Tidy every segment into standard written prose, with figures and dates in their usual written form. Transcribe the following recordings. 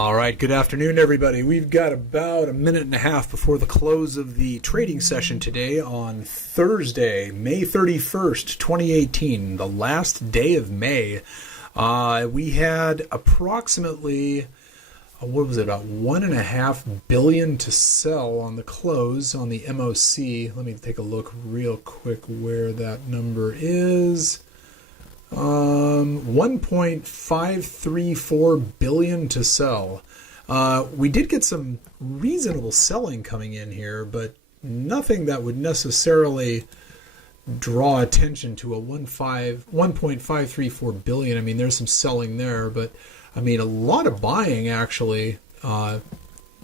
All right, good afternoon, everybody. We've got about a minute and a half before the close of the trading session today on Thursday, May 31st, 2018, the last day of May. We had approximately, about $1.5 billion to sell on the close on the MOC. Let me take a look real quick where that number is. 1.534 billion to sell. We did get some reasonable selling coming in here, but nothing that would necessarily draw attention to a 1.534 billion. I mean, there's some selling there, but I mean, a lot of buying actually that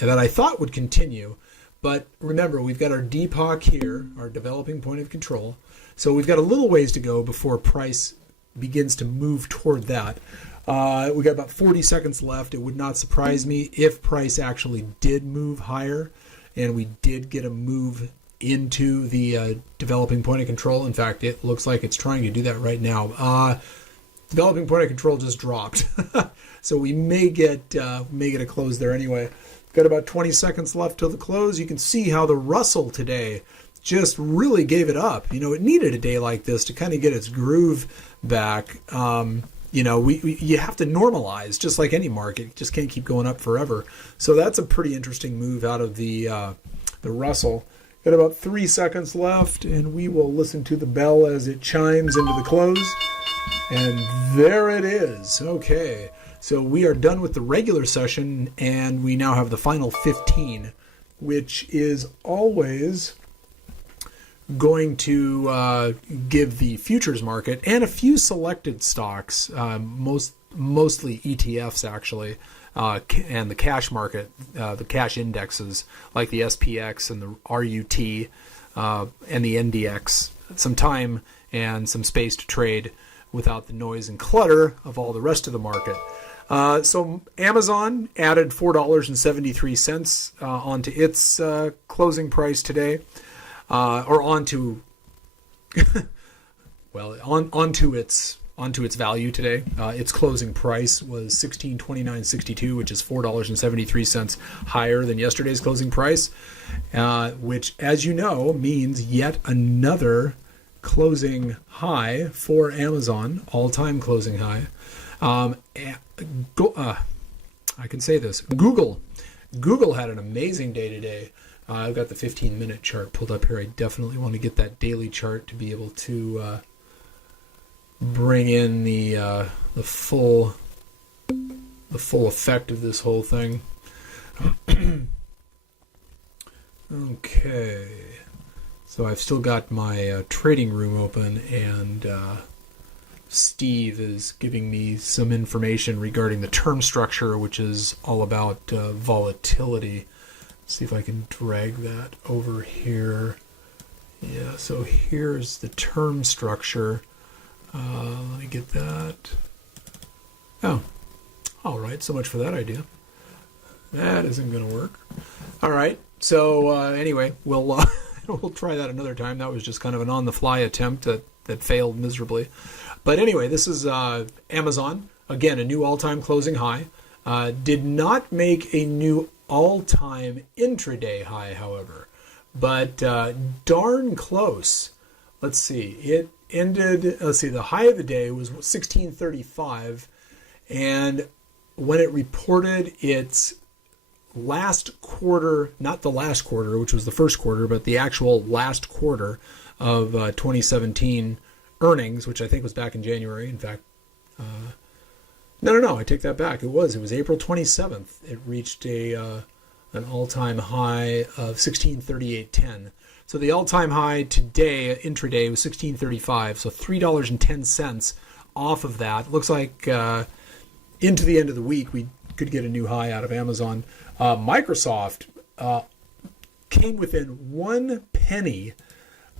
I thought would continue. But remember, we've got our DPOC here, our developing point of control. So we've got a little ways to go before price begins to move toward that. We got about 40 seconds left. It would not surprise me if price actually did move higher and we did get a move into the developing point of control. In fact, it looks like it's trying to do that right now. Developing point of control just dropped. So we may get a close there anyway. Got about 20 seconds left till the close. You can see how the Russell today just really gave it up. You know, it needed a day like this to kind of get its groove back. You know, you have to normalize, just like any market. It just can't keep going up forever. So that's a pretty interesting move out of the Russell. Got about 3 seconds left, and we will listen to the bell as it chimes into the close. And there it is. Okay, so we are done with the regular session, and we now have the final 15, which is always going to give the futures market and a few selected stocks, mostly ETFs actually, and the cash market, the cash indexes like the SPX and the RUT and the NDX, some time and some space to trade without the noise and clutter of all the rest of the market. So Amazon added $4.73 onto its closing price today. Or onto its value today. Its closing price was $16.29.62, which is $4.73 higher than yesterday's closing price, which, as you know, means yet another closing high for Amazon, all-time closing high. I can say this. Google had an amazing day today. I've got the 15-minute chart pulled up here. I definitely want to get that daily chart to be able to bring in the full effect of this whole thing. Okay, so I've still got my trading room open, and Steve is giving me some information regarding the term structure, which is all about volatility. See if I can drag that over here. Yeah, so here's the term structure. Let me get that. Oh, all right. So much for that idea. That isn't going to work. All right. So anyway, we'll try that another time. That was just kind of an on-the-fly attempt that failed miserably. But anyway, this is Amazon. Again, a new all-time closing high. Did not make a new all-time intraday high, however, but darn close. Let's see. It ended. The high of the day was 1635, and when it reported its last quarter, not the last quarter, which was the first quarter, but the actual last quarter of 2017 earnings, which I think was back in January. In fact, No, I take that back. It was April 27th. It reached an all-time high of 1638.10. So the all-time high today, intraday, was 1635. So $3.10 off of that. Looks like into the end of the week, we could get a new high out of Amazon. Microsoft came within 1 penny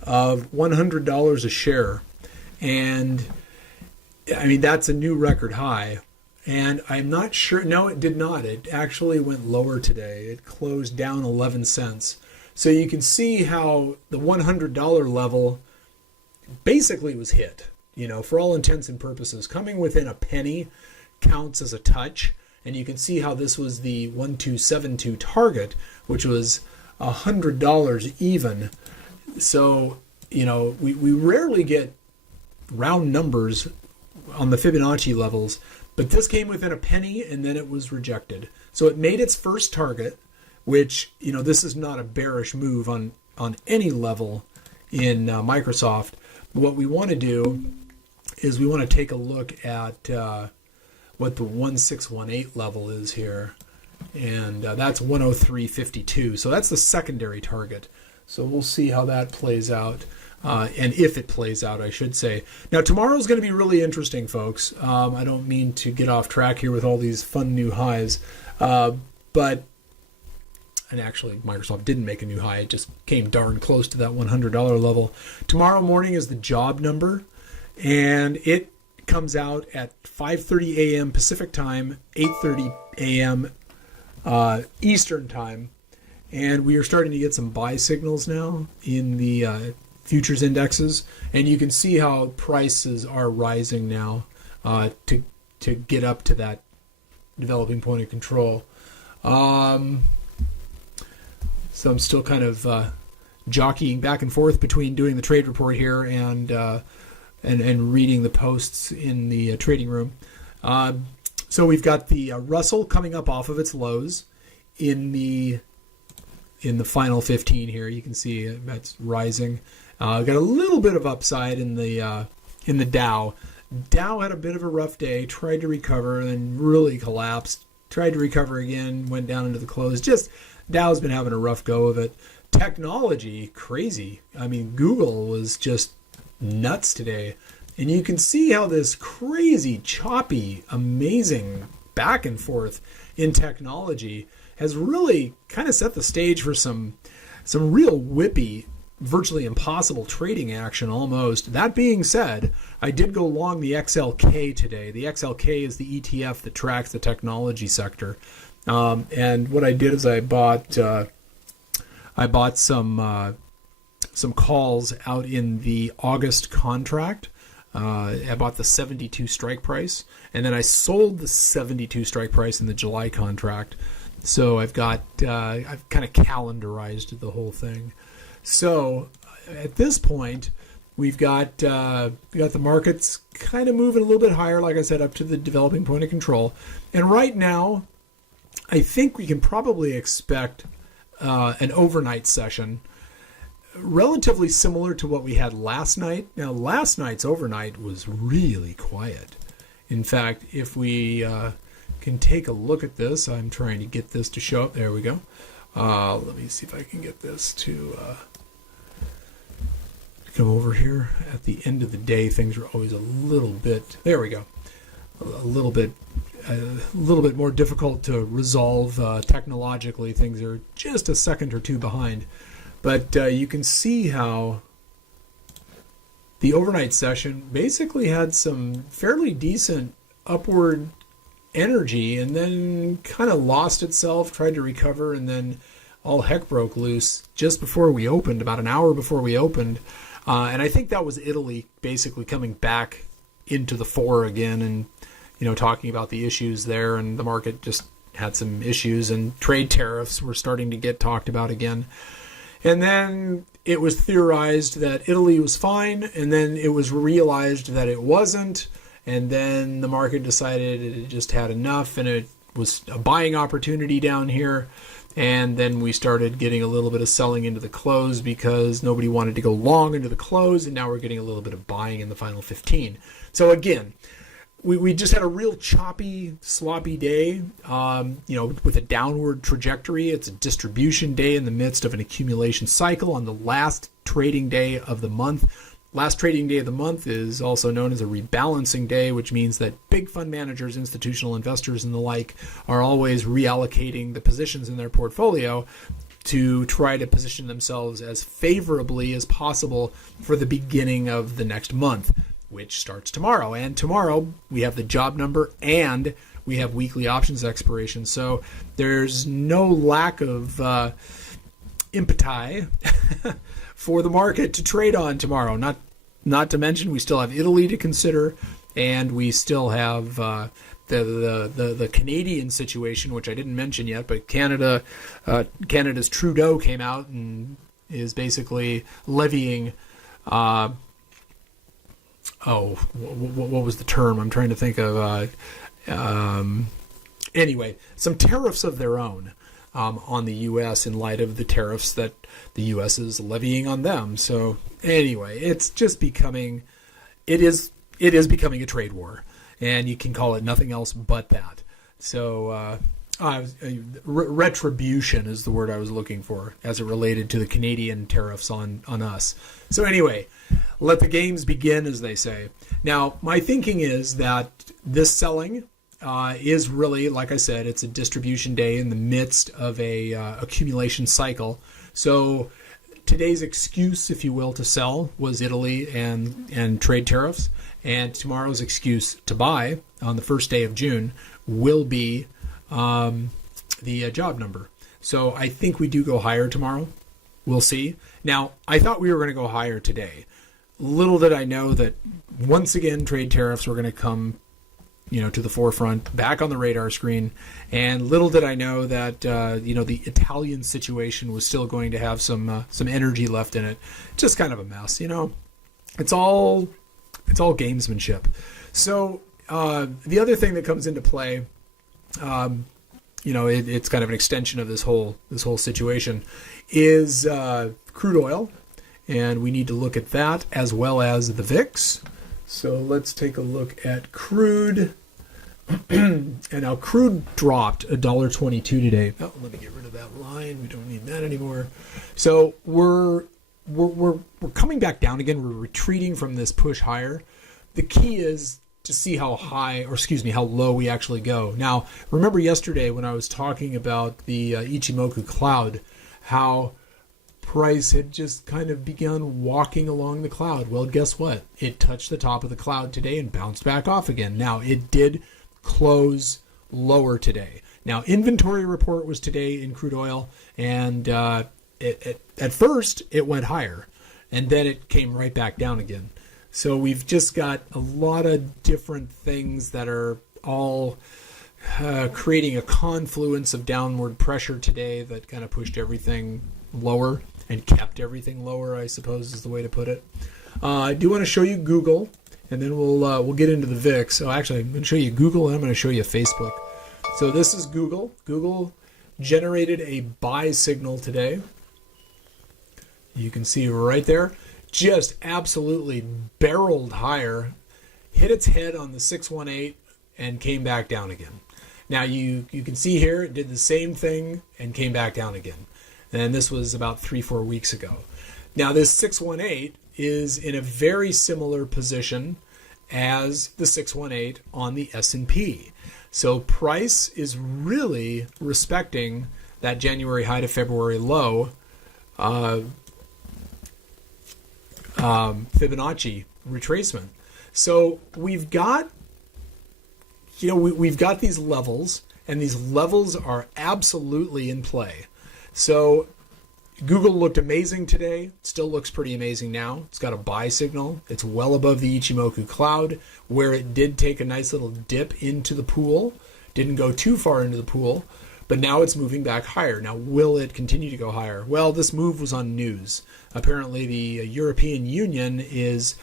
of $100 a share. And I mean, that's a new record high. And I'm not sure. No, it did not. It actually went lower today. It closed down 11 cents. So you can see how the $100 level basically was hit. You know, for all intents and purposes, coming within a penny counts as a touch. And you can see how this was the 1272 target, which was $100 even. So, we rarely get round numbers on the Fibonacci levels, but this came within a penny and then it was rejected. So it made its first target, which, this is not a bearish move on any level in Microsoft. What we want to do is we want to take a look at what the 1618 level is here. And that's 103.52. So that's the secondary target. So we'll see how that plays out. And if it plays out, I should say. Now, tomorrow's going to be really interesting, folks. I don't mean to get off track here with all these fun new highs. And actually, Microsoft didn't make a new high. It just came darn close to that $100 level. Tomorrow morning is the job number. And it comes out at 5:30 a.m. Pacific time, 8:30 a.m. Eastern time. And we are starting to get some buy signals now in the futures indexes, and you can see how prices are rising now to get up to that developing point of control. So I'm still kind of jockeying back and forth between doing the trade report here and reading the posts in the trading room. So we've got the Russell coming up off of its lows in the final 15 here. You can see that's rising. Got a little bit of upside in the Dow. Dow had a bit of a rough day, tried to recover, then really collapsed. Tried to recover again, went down into the close. Just Dow's been having a rough go of it. Technology, crazy. I mean, Google was just nuts today. And you can see how this crazy, choppy, amazing back and forth in technology has really kind of set the stage for some real whippy, virtually impossible trading action almost. That being said, I did go long the XLK today. The XLK is the ETF that tracks the technology sector. And what I did is I bought some calls out in the August contract. I bought the 72 strike price, and then I sold the 72 strike price in the July contract. So I've kind of calendarized the whole thing. So at this point, we've got the markets kind of moving a little bit higher, like I said, up to the developing point of control. And right now, I think we can probably expect an overnight session relatively similar to what we had last night. Now, last night's overnight was really quiet. In fact, if we can take a look at this, I'm trying to get this to show up. There we go. Let me see if I can get this to come over here. At the end of the day, things are always a little bit, there we go, a little bit more difficult to resolve technologically. Things are just a second or two behind. But you can see how the overnight session basically had some fairly decent upward energy and then kind of lost itself, tried to recover, and then all heck broke loose just before we opened, about an hour before we opened. And I think that was Italy basically coming back into the fore again and, talking about the issues there, and the market just had some issues, and trade tariffs were starting to get talked about again. And then it was theorized that Italy was fine, and then it was realized that it wasn't, and then the market decided it just had enough, and it was a buying opportunity down here, and then we started getting a little bit of selling into the close because nobody wanted to go long into the close, and now we're getting a little bit of buying in the final 15. So again, we just had a real choppy, sloppy day, with a downward trajectory. It's a distribution day in the midst of an accumulation cycle on the last trading day of the month. Last trading day of the month is also known as a rebalancing day, which means that big fund managers, institutional investors, and the like are always reallocating the positions in their portfolio to try to position themselves as favorably as possible for the beginning of the next month, which starts tomorrow. And tomorrow we have the job number and we have weekly options expiration. So there's no lack of impetus for the market to trade on tomorrow. Not to mention we still have Italy to consider, and we still have the Canadian situation, which I didn't mention yet, but Canada's Trudeau came out and is basically levying. What was the term? I'm trying to think of. Anyway, some tariffs of their own on the U.S. in light of the tariffs that the U.S. is levying on them. So anyway, it's just becoming, it is becoming a trade war, and you can call it nothing else but that. So retribution is the word I was looking for as it related to the Canadian tariffs on us. So anyway, let the games begin, as they say. Now, my thinking is that this selling is really, like I said, it's a distribution day in the midst of a accumulation cycle. So today's excuse, if you will, to sell was Italy and trade tariffs, and tomorrow's excuse to buy on the first day of June will be the job number. So I think we do go higher tomorrow. We'll see. Now, I thought we were going to go higher today. Little did I know that once again trade tariffs were going to come, to the forefront, back on the radar screen. And little did I know that the Italian situation was still going to have some energy left in it. Just kind of a mess, It's all gamesmanship. So the other thing that comes into play, it's kind of an extension of this whole situation, is crude oil. And we need to look at that as well as the VIX. So let's take a look at crude. And now crude dropped $1.22 today. Oh, let me get rid of that line. We don't need that anymore. So we're coming back down again. We're retreating from this push higher. The key is to see how low we actually go. Now, remember yesterday when I was talking about the Ichimoku cloud, how price had just kind of begun walking along the cloud. Well, guess what? It touched the top of the cloud today and bounced back off again. Now, it did close lower today. Now, inventory report was today in crude oil, and at first it went higher, and then it came right back down again. So we've just got a lot of different things that are all creating a confluence of downward pressure today that kind of pushed everything lower and kept everything lower, I suppose is the way to put it. I do want to show you Google, and then we'll get into the VIX. So actually, I'm going to show you Google, and I'm going to show you Facebook. So this is Google. Google generated a buy signal today. You can see right there, just absolutely barreled higher, hit its head on the 618, and came back down again. Now you can see here, it did the same thing and came back down again. And this was about 3-4 weeks ago. Now this 618 is in a very similar position as the 618 on the S&P. So price is really respecting that January high to February low Fibonacci retracement. So we've got we've got these levels, and these levels are absolutely in play. So Google looked amazing today. Still looks pretty amazing now. It's got a buy signal. It's well above the Ichimoku cloud, where it did take a nice little dip into the pool. Didn't go too far into the pool, but now it's moving back higher. Now, will it continue to go higher? Well, this move was on news. Apparently, the European Union is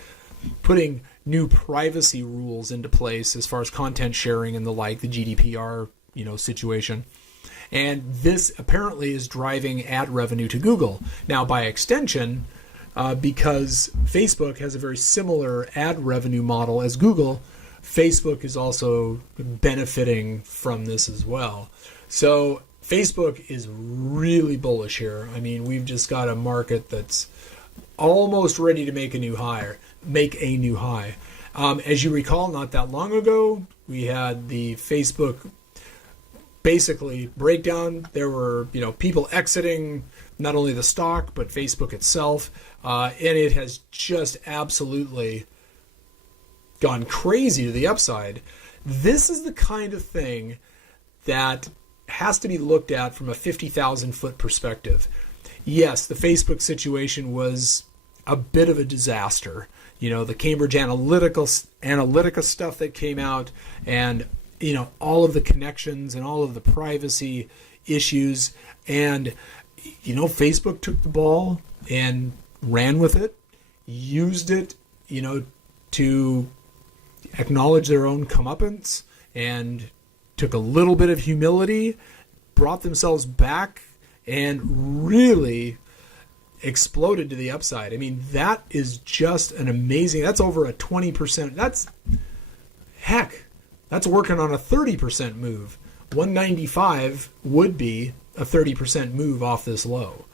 putting new privacy rules into place as far as content sharing and the like, the GDPR, situation. And this apparently is driving ad revenue to Google. Now, by extension, because Facebook has a very similar ad revenue model as Google, Facebook is also benefiting from this as well. So Facebook is really bullish here. I mean, we've just got a market that's almost ready to make a new high. As you recall, not that long ago, we had the Facebook basically breakdown. There were people exiting not only the stock but Facebook itself, and it has just absolutely gone crazy to the upside. This is the kind of thing that has to be looked at from a 50,000 foot perspective. Yes, the Facebook situation was a bit of a disaster. The Cambridge Analytica stuff that came out, and all of the connections and all of the privacy issues. And, Facebook took the ball and ran with it, used it, to acknowledge their own comeuppance, and took a little bit of humility, brought themselves back, and really exploded to the upside. I mean, that is just an amazing, that's over a 20%. That's working on a 30% move. 195 would be a 30% move off this low.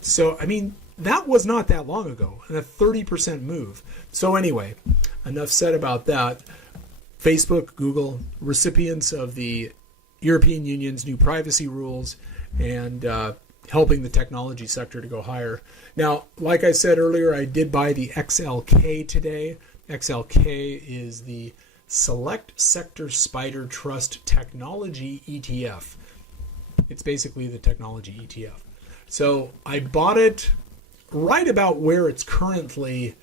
So, I mean, that was not that long ago, and a 30% move. So anyway, enough said about that. Facebook, Google, recipients of the European Union's new privacy rules, and helping the technology sector to go higher. Now, like I said earlier, I did buy the XLK today. XLK is the Select Sector Spider Trust Technology ETF. It's basically the technology ETF. So I bought it right about where it currently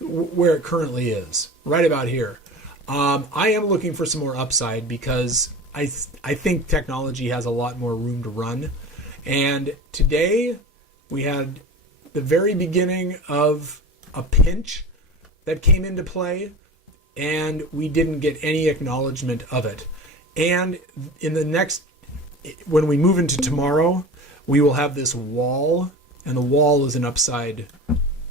is, right about here. I am looking for some more upside because I think technology has a lot more room to run. And today we had the very beginning of a pinch that came into play, and we didn't get any acknowledgement of it. And when we move into tomorrow, we will have this wall, and the wall is an upside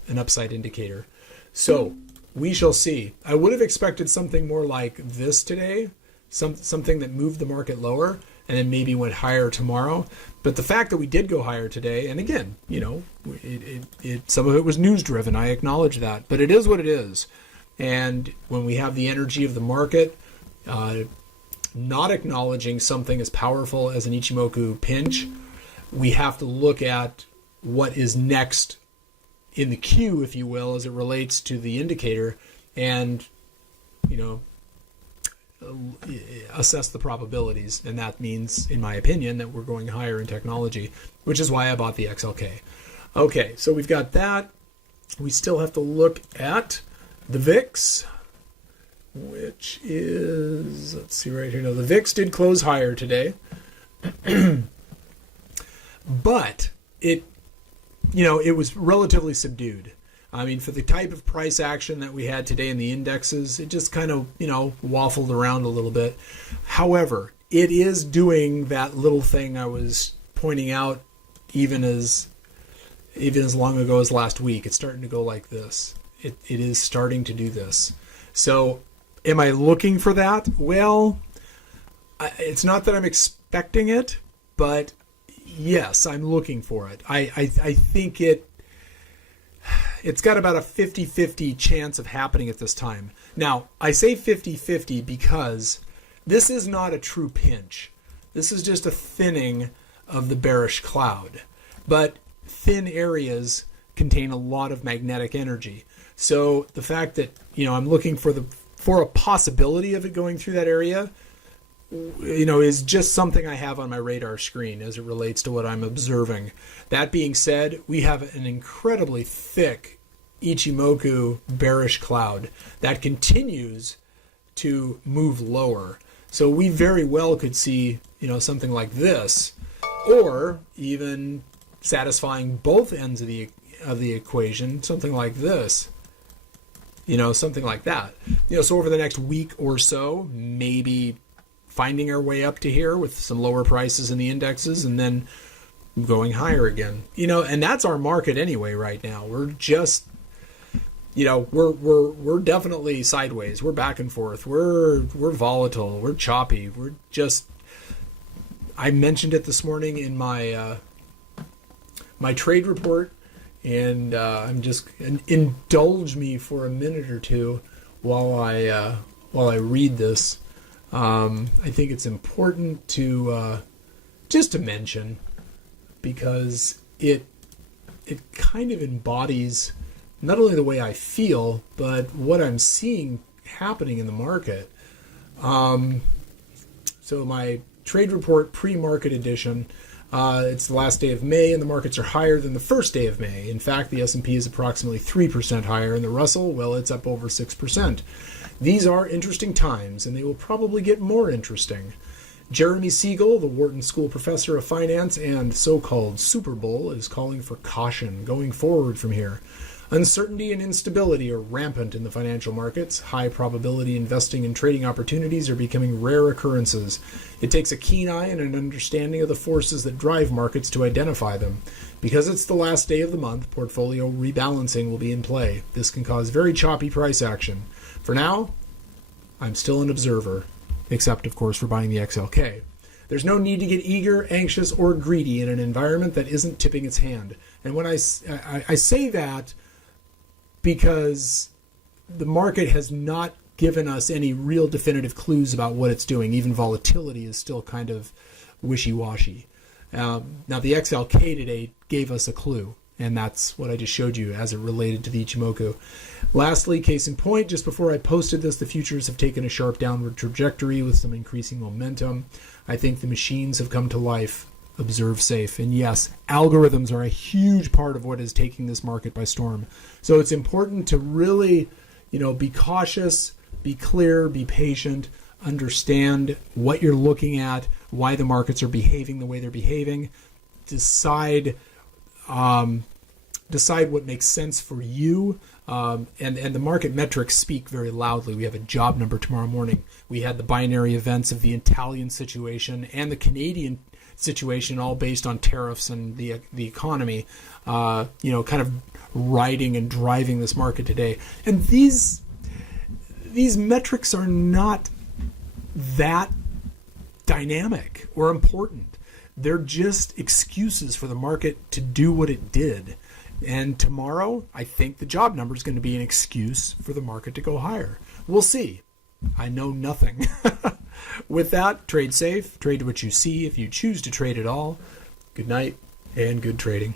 indicator. So we shall see. I would have expected something more like this today, something that moved the market lower and then maybe went higher tomorrow. But the fact that we did go higher today, and again, some of it was news driven. I acknowledge that, but it is what it is. And when we have the energy of the market, not acknowledging something as powerful as an Ichimoku pinch, we have to look at what is next in the queue, if you will, as it relates to the indicator, and assess the probabilities. And that means, in my opinion, that we're going higher in technology, which is why I bought the XLK. Okay, so we've got that. We still have to look at the VIX, which is, let's see right here. No, the VIX did close higher today, but it was relatively subdued. I mean, for the type of price action that we had today in the indexes, it just kind of, waffled around a little bit. However, it is doing that little thing I was pointing out even as long ago as last week. It's starting to go like this. It is starting to do this. So am I looking for that? Well, it's not that I'm expecting it, but yes, I'm looking for it. I think it's got about a 50-50 chance of happening at this time. Now, I say 50-50 because this is not a true pinch. This is just a thinning of the bearish cloud. But thin areas contain a lot of magnetic energy. So the fact that, I'm looking for a possibility of it going through that area, is just something I have on my radar screen as it relates to what I'm observing. That being said, we have an incredibly thick Ichimoku bearish cloud that continues to move lower. So we very well could see, something like this, or even satisfying both ends of the equation, something like this. Something like that. So over the next week or so, maybe finding our way up to here with some lower prices in the indexes and then going higher again. And that's our market anyway right now. We're just, we're definitely sideways. We're back and forth. We're volatile. We're choppy. We're just, I mentioned it this morning in my my trade report, and I'm just indulge me for a minute or two while I read this. I think it's important to just to mention, because it kind of embodies not only the way I feel, but what I'm seeing happening in the market. So my trade report pre-market edition, It's the last day of May, and the markets are higher than the first day of May. In fact, the S&P is approximately 3% higher, and the Russell, well, it's up over 6%. These are interesting times, and they will probably get more interesting. Jeremy Siegel, the Wharton School professor of finance and so-called Super Bull, is calling for caution going forward from here. Uncertainty and instability are rampant in the financial markets. High probability investing and trading opportunities are becoming rare occurrences. It takes a keen eye and an understanding of the forces that drive markets to identify them. Because it's the last day of the month, portfolio rebalancing will be in play. This can cause very choppy price action. For now, I'm still an observer, except, of course, for buying the XLK. There's no need to get eager, anxious, or greedy in an environment that isn't tipping its hand. And when I say that, because the market has not given us any real definitive clues about what it's doing. Even volatility is still kind of wishy-washy. Now, the XLK today gave us a clue, and that's what I just showed you as it related to the Ichimoku. Lastly, case in point, just before I posted this, the futures have taken a sharp downward trajectory with some increasing momentum. I think the machines have come to life. Observe safe. And yes, algorithms are a huge part of what is taking this market by storm. So it's important to really, be cautious, be clear, be patient, understand what you're looking at, why the markets are behaving the way they're behaving, decide what makes sense for you. And the market metrics speak very loudly. We have a job number tomorrow morning. We had the binary events of the Italian situation and the Canadian situation, all based on tariffs and the economy, kind of riding and driving this market today. And these metrics are not that dynamic or important. They're just excuses for the market to do what it did. And tomorrow, I think the job number is going to be an excuse for the market to go higher. We'll see. I know nothing. With that, trade safe, trade what you see if you choose to trade at all. Good night and good trading.